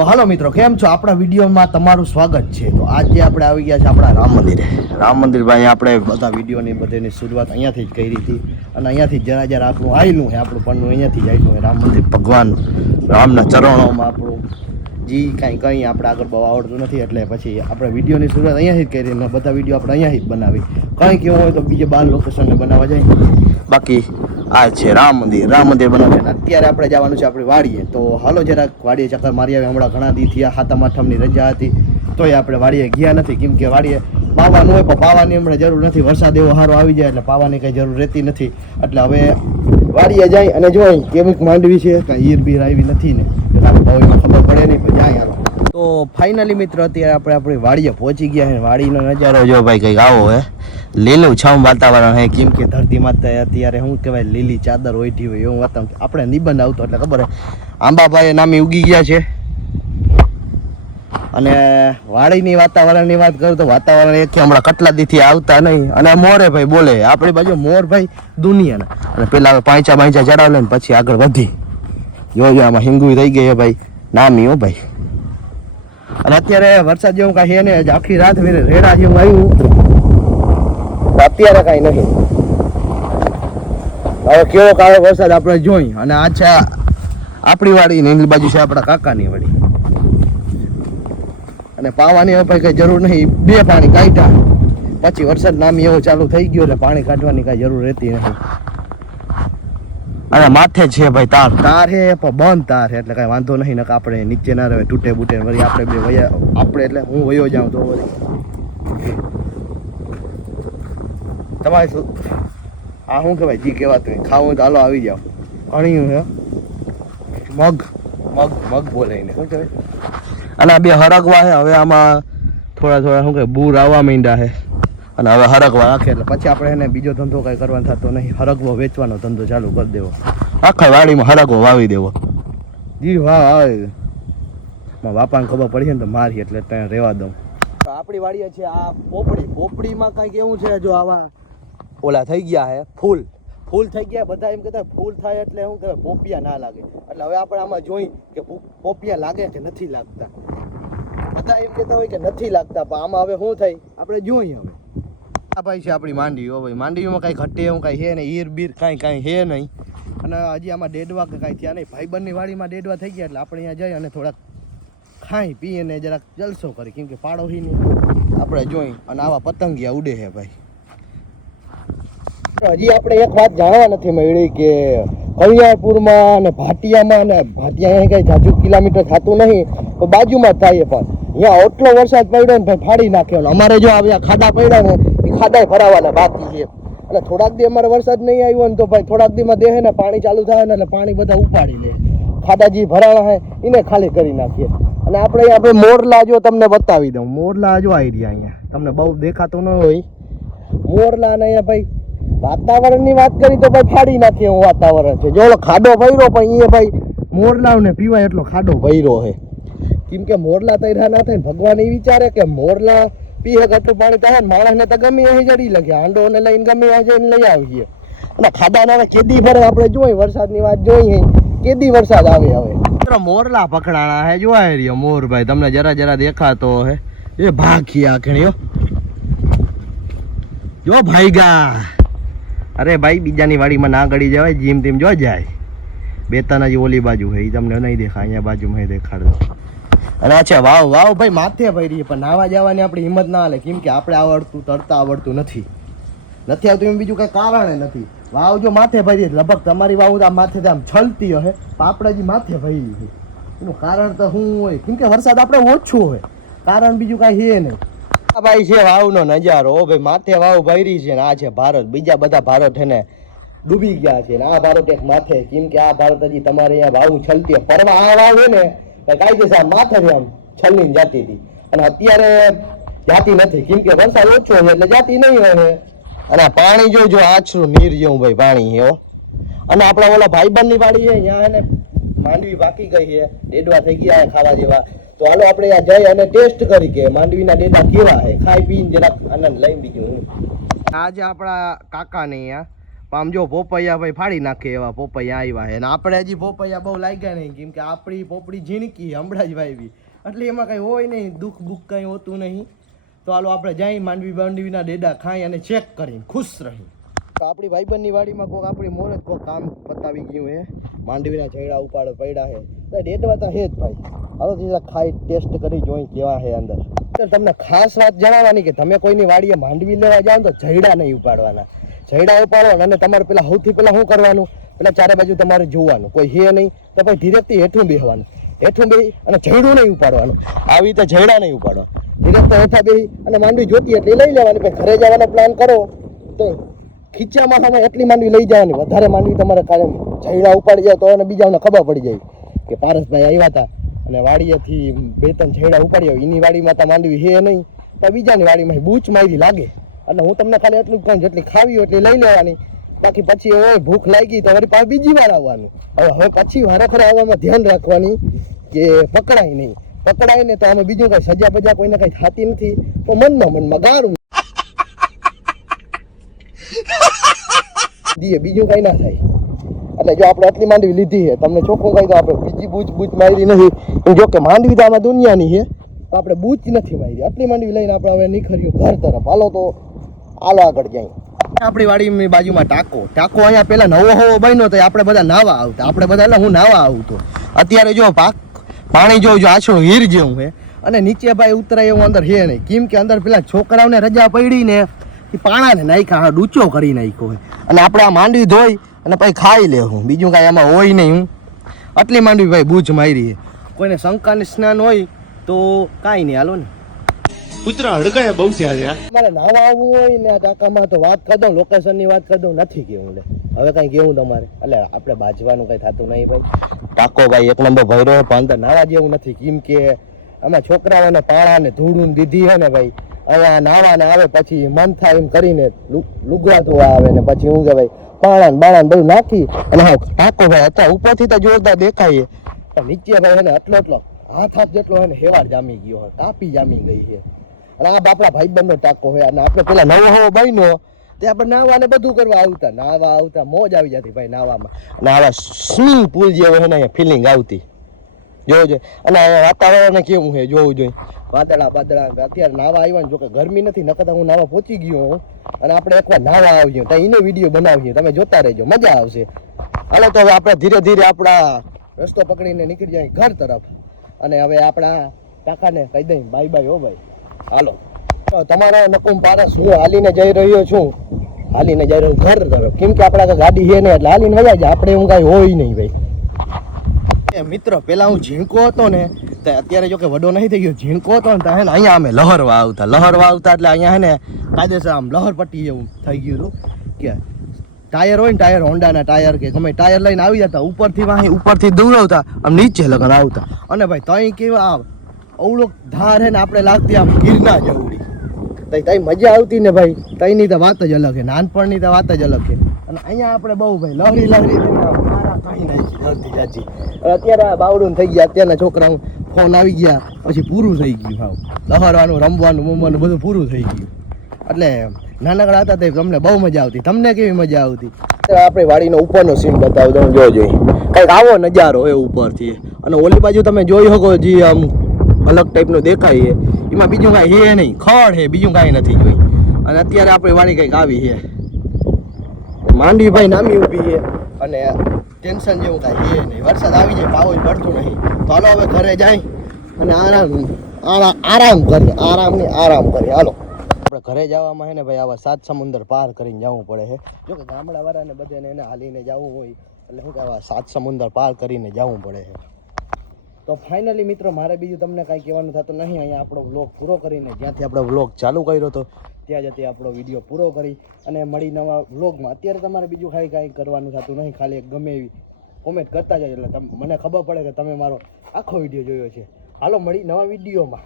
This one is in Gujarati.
તો હાલો મિત્રો, કેમ છો? આપણા વિડીયોમાં તમારું સ્વાગત છે. તો આજે આપણે આવી ગયા છે આપણા રામ મંદિરે. રામ મંદિર ભાઈ, આપણે બધા વિડીયોની બધીની શરૂઆત અહીંયાથી જ કરી હતી અને અહીંયાથી જરા જરા આપણું આવેલું છે, આપણું પન્નું અહીંયાથી જ આવ્યું રામ મંદિર ભગવાન રામના ચરણોમાં આપણું જી કાંઈ કંઈ આપણે આગળ બહુ આવડતું નથી, એટલે પછી આપણે વિડીયોની શરૂઆત અહીંયાથી જ કરી અને બધા વીડિયો આપણે અહીંયાથી જ બનાવી. કંઈ કેવું હોય તો બીજે બાર લોકેશનને બનાવવા જાય. બાકી આ છે રામ મંદિર. રામ મંદિર બનાવે છે. અત્યારે આપણે જવાનું છે આપણી વાડીએ. તો હાલો જરાક વાડીએ ચક્કર મારી આવે હમણાં ઘણા દી થયા. હાથમ આઠમની રજા હતી. તોય આપણે વાડીએ ગયા નથી. કેમ કે વાડીએ પાવાનું હોય, પણ પાવાની હમણાં જરૂર નથી. વરસાદ એવો સારો આવી જાય એટલે પાવાની કંઈ જરૂર રહેતી નથી. એટલે હવે વાડીએ જાય અને જોઈ કેવીક માંડવી છે. કાંઈ ઈર બીર આવી નથી ને. એટલે આપણે ભાવ ખબર પડે નહીં, પણ જાય હાલો. તો ફાઇનલી મિત્ર, અત્યારે આપણે આપણી વાડીએ પહોંચી ગયા છે. વાડીનો નજારો જો ભાઈ કંઈક આવો હે. લીલું છમ વાતાવરણ હે, કેમ કે ધરતી માતા અત્યારે શું કહેવાય, લીલી ચાદર ઓઢી હોય એવું વાતાવરણ આપણે નિબંધ આવતો એટલે ખબર આંબાભાઈ નામી ઉગી ગયા છે. અને વાડીની વાતાવરણની વાત કરું તો વાતાવરણ એક હમણાં કટલા દીથી આવતા નહીં. અને મોરે ભાઈ બોલે, આપણી બાજુ મોર ભાઈ દુનિયાના. અને પેલા પાંચા પાંચા ચડાવે ને પછી આગળ વધી. જો આમાં હિંગુ થઈ ગઈ ભાઈ. નામી હો ભાઈ. અને અત્યારે વરસાદ જેવું કાંઈ છે ને આખી રાત રેડા જેવું આવ્યું. અત્યારે કાંઈ નથી. હવે કેવો કાળો વરસાદ આપણે જોઈ, અને આ છે આપણી વાડી ને બાજુ છે આપણા કાકાની વાડી. અને પાવાની હવે કઈ જરૂર નહીં, બે પાણી કાઢ્યા. પછી વરસાદ નામી એવો ચાલુ થઈ ગયો એટલે પાણી કાઢવાની કાંઈ જરૂર રહેતી નથી. અને માથે છે ભાઈ તાર. તાર હે પણ બંધ તાર એટલે કાંઈ વાંધો નહીં ને આપણે નીચે ના રહે તૂટે બૂટે વળી આપણે બે વયા આપણે એટલે હું વયો જાઉં તો વળી. તમારે શું? આ શું કહેવાય? જી કહેવાતું ખાવું તો હાલો આવી જાઓ. ઘણ્યું હે. મગ. મગ મગ બોલે એને. શું કહેવાય? અને આ બે હરગવા હે હવે આમાં થોડા થોડા શું કહે બૂર આવવા માંડ્યા છે અને હવે હરગવા રાખે એટલે પછી આપણે એને બીજો ધંધો કાંઈ કરવાનો થતો નહીં. હરગવો વેચવાનો ધંધો ચાલુ કરી દેવો. આખા વાડીમાં હરગવો વાવી દેવો. જી વાવ આવે બાપાને ખબર પડી છે ને તો મારી એટલે ત્યાં રહેવા દઉં. આપણી વાડીએ છે આ પોપડી. પોપડીમાં કાંઈક એવું છે જો આવા ઓલા થઈ ગયા હે ફૂલ. ફૂલ થઈ ગયા બધા એમ કહેતા ફૂલ થાય એટલે શું કહેવાય પોપિયા ના લાગે. એટલે હવે આપણે આમાં જોઈ કે પોપિયા લાગે કે નથી લાગતા. બધા એમ કહેતા હોય કે નથી લાગતા પણ આમાં હવે શું થાય? આપણે જોઈએ હવે. આ ભાઈ છે આપણી માંડવીઓ ભાઈ. માંડવીમાં કાંઈ ઘટે એવું કાંઈ હે નહીં. ઈર બીર કાંઈ કાંઈ છે નહીં. અને હજી આમાં ડેડવા કે કાંઈ થયા નહીં. ભાઈબંધની વાડીમાં ડેડવા થઈ ગયા એટલે આપણે અહીંયા જઈ અને થોડાક ખાઈ પી અને જરાક જલસો કરી. કેમ કે નહીં. આપણે જોઈ અને આવા પતંગિયા ઉડે છે ભાઈ. હજી આપણે એક વાત જાણવા નથી મળી કે કળિયાપુરમાં અને ભાટિયામાં અને ભાટિયા કઈ જાજુ કિલોમીટર થતું નહીં, તો બાજુમાં જ થાય પણ. અહીંયા એટલો વરસાદ પડ્યો ને ભાઈ ફાડી નાખ્યો. અમારે જો આવ્યા ખાડા પડ્યા ને ખાડા ભરાવાના, બાકી છે. એટલે થોડાક દી અમારે વરસાદ નહીં આવ્યો ને તો ભાઈ થોડાક દીમાં દેહે ને પાણી ચાલુ થાય ને પાણી બધા ઉપાડી લે. ખાડા જે ભરાણા હે, એને ખાલી કરી નાખીએ. અને આપણે અહીંયા આપણે મોરલા જો તમને બતાવી દઉં. મોરલા જો આવી રહ્યા અહીંયા. તમને બહુ દેખાતો ન હોય. મોરલા ને અહીંયા ભાઈ વાતાવરણની વાત કરી તો ભાઈ ફાડી નાખીએ હું વાતાવરણ છે. જો ખાડો ભર્યો, પણ એ ભાઈ મોરલાઓને પીવાય એટલો ખાડો ભર્યો છે કેમ કે મોરલા તૈરા ના થાય ને ભગવાન એ વિચારે કે મોરલા પીએ કેટલું પાણી થાય ને માણસને તો ગમે અહીં જડી લખે હાંડોને લઈને ગમે અહીં જઈને લઈ આવીએ. અને ખાડાના હવે કેદી ફરે આપણે જોઈએ વરસાદની વાત જોઈએ કેદી વરસાદ આવે હવે. મોરલા પકડાણા હે જોવાય રહ્યો મોર તમને જરા જરા દેખાતો હે. એ ભાગી આખણીઓ જો ભાઈ ગા અરે ભાઈ, બીજાની વાડીમાં ના ગળી જવાય, જીમ તીમ જો જાય. બે જે ઓલી બાજુ હે એ તમને નહીં દેખાય, અહીંયા બાજુમાં દેખાડો અને અચ્છા વાવ વાવ ભાઈ, માથે ભરી પણ નાવા જવાની આપણી હિંમત ના હાલે. કેમ કે આપણે આવડતું, તરતા આવડતું નથી. નથી આવતું એમ બીજું કાંઈ કારણ નથી. વાવ જો માથે ભરી લગભગ તમારી વાવ આ માથે આમ છલતી હશે. હજી માથે ભરી એનું કારણ તો શું હોય? કેમ કે વરસાદ આપણે ઓછો હોય. કારણ બીજું કાંઈ છે નહીં. આ ભાઈ છે વાવનો નજારો. ઓ ભાઈ, માથે વાવ ભરી છે ને આ છે ભારત. બીજા બધા ભારત છે ને ડૂબી ગયા છે ને આ ભારત એક માથે. કેમ કે આ ભારત હજી તમારે અહીંયા વાવ છલતી. પરવા આ વાવ ને આમ માથે આમ છલીને જાતી હતી. અને અત્યારે જાતી નથી. કેમ કે વરસાદ ઓછો છે એટલે જાતી નહીં હોય અને પાણી જોજો આછરું નીર જેવું ભાઈ પાણી હો અને આપણા ઓલા ભાઈબંધની વાડી છે, ત્યાં એને માંડવી બાકી ગઈ છે. ડેડવા થઈ ગયા ખાવા જેવા. તો હાલો આપણે આ જઈ અને ટેસ્ટ કરી કે માંડવીના ડેડા કેવા છે. ખાઈ પીને જરાક આનંદ લઈ બીજું આજે આપણા કાકાને અહીંયા આમ જો પોપૈયા ભાઈ ફાડી નાખે એવા પોપૈયા આવ્યા છે અને આપણે હજી પોપૈયા બહુ લાગ્યા નહીં, કેમ કે આપણી પોપડી ઝીણકી હમણાં જ વાવી એટલે એમાં કંઈ હોય નહીં, દુઃખ બુખ કંઈ હોતું નહીં. તો હાલો આપણે જઈ માંડવી બાંડવીના ડેડા ખાઈ અને ચેક કરીને ખુશ રહી તો આપણી ભાઈબંધની વાડીમાં કોક આપણી મોર જ કોક કામ પતાવી ગયું હે. માંડવીના છેડા ઉપાડ પડ્યા હે. તો ડેડવા તો હે જ ભાઈ. હાલો સીધા ખાઈ ટેસ્ટ કરી જોઈ કેવા હે અંદર. તમને ખાસ વાત જણાવવાની કે તમે કોઈની વાડીએ માંડવી લેવા જાઓ તો જયડા નહીં ઉપાડવાના. જયડા ઉપાડો અને તમારે પેલા સૌથી પહેલાં શું કરવાનું? પેલા ચારે બાજુ તમારે જોવાનું. કોઈ હે નહીં તો પછી ધીરેથી હેઠું બેહવાનું. હેઠું બેહી અને જયડું નહીં ઉપાડવાનું. આવી રીતે જયડા નહીં ઉપાડો. ધીરે તો હેઠા બેહી અને માંડવી જોતી એટલે લઈ લેવાની. પછી ઘરે જવાનો પ્લાન કરો. તો ખીચામાં તમે એટલી માંડવી લઈ જવાની. વધારે માંડવી તમારે કાયમ જયડા ઉપાડી જાય તો એને બીજાને ખબર પડી જાય કે પારસભાઈ આવ્યા હતા. અને વાડીએથી બે ત્રણ ઉપાડી આવ્યો એની વાડીમાં તો માંડવી હે નહીં. તો બીજાની વાડીમાં બૂચ મારી લાગે. એટલે હું તમને ખાલી એટલું કહું જેટલી ખાવી એટલી લઈ લેવાની. બાકી પછી હોય ભૂખ લાગી તો વળી પાછું બીજી વાર આવવાનું. હવે હવે પછી ખરે આવવામાં ધ્યાન રાખવાની કે પકડાય નહીં. પકડાય ને તો આમાં બીજું કઈ સજા બજા કોઈને કઈ થતી નથી. તો મનમાં મનમાં ગારું. દીએ, બીજું કઈ ના થાય. એટલે જો આપણે આટલી માંડવી લીધી છે, તમને ચોખ્ખું કહી તો આપણે બીજી બૂચ બૂચ મારી નથી. જો કે માંડવી તો આમાં દુનિયાની છે, તો આપણે બૂચ નથી મારી. આટલી માંડવી લઈને આપણે હવે નીકળ્યું ઘર તરફ. હાલો તો હાલો આગળ જાય આપણી વાડીની બાજુમાં ટાંકો. ટાંકો અહીંયા પેલા નવો હોવો બન્યો તો આપણે બધા નાવા આવતા. આપણે બધા એટલે હું નાવા આવતો અત્યારે જો પાક, પાણી જો જો આછળું હીર જેવું છે. અને નીચે ભાઈ ઉતરાય એવું અંદર હે નહીં. કેમ કે અંદર પેલા છોકરાઓને રજા પડી ને પાણાને નાખ્યા હા, ડૂચો કરી નાખ્યો હોય અને આપણે આ માંડવી ધોઈ અને પછી ખાઈ લેવું. બીજું કાંઈ એમાં હોય નહીં હું. આટલી માંડવી ભાઈ બૂજ મારી કોઈને શંકાને સ્નાન હોય તો કાંઈ નહીં. હાલો ને. કૂતરા હડકાયા બહુ થયા છે મારે નાવા આવવું હોય ને આ ટાંકામાં તો વાત કરી દઉં લોકેશનની વાત કરી દઉં, નથી કેવું લે. હવે કઈ કેવું તમારે? એટલે આપણે બાજવાનું કઈ થતું નહીં ભાઈ. ટાકો ભાઈ એક નંબર ભર્યો પણ અંદર નાવા જેવું નથી. કેમ કે અમે છોકરાઓને પાળા ને ધૂળું દીધી હે ને ભાઈ. અહીંયા નાવા ને આવે પછી મન થાય એમ કરીને લુગડા ધોવા આવે ને પછી હું કે ભાઈ પાળા બાળા બધું નાખી અને હા, ટાકો ભાઈ અત્યારે ઉપરથી તો જોરદાર દેખાય પણ નીચે ભાઈ એને એટલો એટલો હાથ હાથ જેટલો એને હેવાર જામી ગયો તાપી જામી ગઈ છે અને આ બાપડા ભાઈબંધનો ટાકો હોય અને આપણે પેલા નવો ભાઈ બન્યો, તે આપણે નાવા ને બધું કરવા આવતા, નાવા આવતા, મોજ આવી જતી ભાઈ નાવામાં. અને આવા સ્વિમિંગ પુલ જેવો છે ને ફિલિંગ આવતી. જોવું જોઈએ. અને અહીંયા વાતાવરણ કેવું છે, જોવું જોઈએ. વાદળા બાદળા અત્યારે નાવા આવ્યા ને જોકે ગરમી નથી, નકર હું નાવા પહોંચી ગયો હું. અને આપણે એકવાર નાવા આવીએ તો એનો વીડિયો બનાવીએ. તમે જોતા રહેજો, મજા આવશે. હાલો, તો હવે આપણે ધીરે ધીરે આપણા રસ્તો પકડીને નીકળી જાય ઘર તરફ. અને હવે આપણા કાકાને કહી દઈ બાય બાય હો ભાઈ. હાલો. તમારા નકુમ પારસ હું હાલીને જઈ રહ્યો છું? હાલીને જઈ રહ્યો ઘર તરફ કેમ કે આપણા ગાડી છે ને, એટલે હાલીને વયા જાય. આપણે એવું કાંઈ હોય નહીં ભાઈ. મિત્ર, પેલા હું ઝીણકો હતો ને, તો અત્યારે જો કે વડો નહીં થઈ ગયો. ઝીણકો હતો ને તો અહીંયા અમે લહરવા આવતા. લહરવા આવતા એટલે અહીંયા હે ને, કાયદેસર આમ લહર પટ્ટી જેવું થઈ ગયું હતું. કે ટાયર હોય ને, ટાયર હોન્ડાના ટાયર કે ગમે ટાયર લઈને આવી જતા. ઉપરથી વાહી ઉપરથી દૂર આવતા આમ નીચે લગન આવતા. અને ભાઈ તઈ કેવા આમ અવળો ધાર હે ને આપણે લાગતી આમ ગીરના જવડી તઈ તઈ મજા આવતી ને ભાઈ. તઈની તો વાત જ અલગ છે નાનપણની તો વાત જ અલગ છે અને અહીંયા આપણે બહુ ભાઈ, લહરી લહરી કાંઈ જાજી. અત્યારે બાવડું થઈ ગયા, અત્યારના છોકરાઓ ફોન આવી ગયા, પછી પૂરું થઈ ગયું ભાવ. લહરવાનું, રમવાનું મમવાનું બધું પૂરું થઈ ગયું. એટલે નાનકડા હતા તે તમને બહુ મજા આવતી. તમને કેવી મજા આવતી? આપણે વાડીનો ઉપરનો સીન બતાવું, તમે જોજો કંઈક આવો નજારો એ ઉપરથી. અને ઓલી બાજુ તમે જોઈ શકો જે આમ અલગ ટાઈપનું દેખાય છે. એમાં બીજું કાંઈ હે નહીં. ખડ છે, બીજું કાંઈ નથી જોઈ. અને અત્યારે આપણી વાણી કંઈક આવી છે. માંડવીભાઈ નામી ઊભી છે અને ટેન્શન જેવું કાંઈ હે નહીં. વરસાદ આવી જાય, પાવો પડતું નહીં. તો હાલો હવે ઘરે જાય અને આરામ આરામ આરામ કરીએ, આરામ ને આરામ કરીએ. હાલો. આપણે ઘરે જવામાં છે ને ભાઈ, આવા સાત સમુદ્ર પાર કરીને જવું પડે છે. જો કે ગામડાવાળાને બધાને એને હાલીને જવું હોય, એટલે શું કે આવા સાત સમુદ્ર પાર કરીને જવું પડે છે. તો ફાઇનલી મિત્રો, મારે બીજું તમને કાંઈ કહેવાનું થતું નહીં. અહીંયા આપણો વ્લોગ પૂરો કરીને જ્યાંથી આપણો વ્લોગ ચાલુ કર્યો હતો, ત્યાં જતી આપણો વીડિયો પૂરો કરી અને મળી નવા વ્લોગમાં અત્યારે તમારે બીજું ખાલી કાંઈ કરવાનું થતું નહીં, ખાલી ગમે એવી કોમેન્ટ કરતા જાય એટલે મને ખબર પડે કે તમે મારો આખો વીડિયો જોયો છે. હાલો, મળી નવા વિડીયોમાં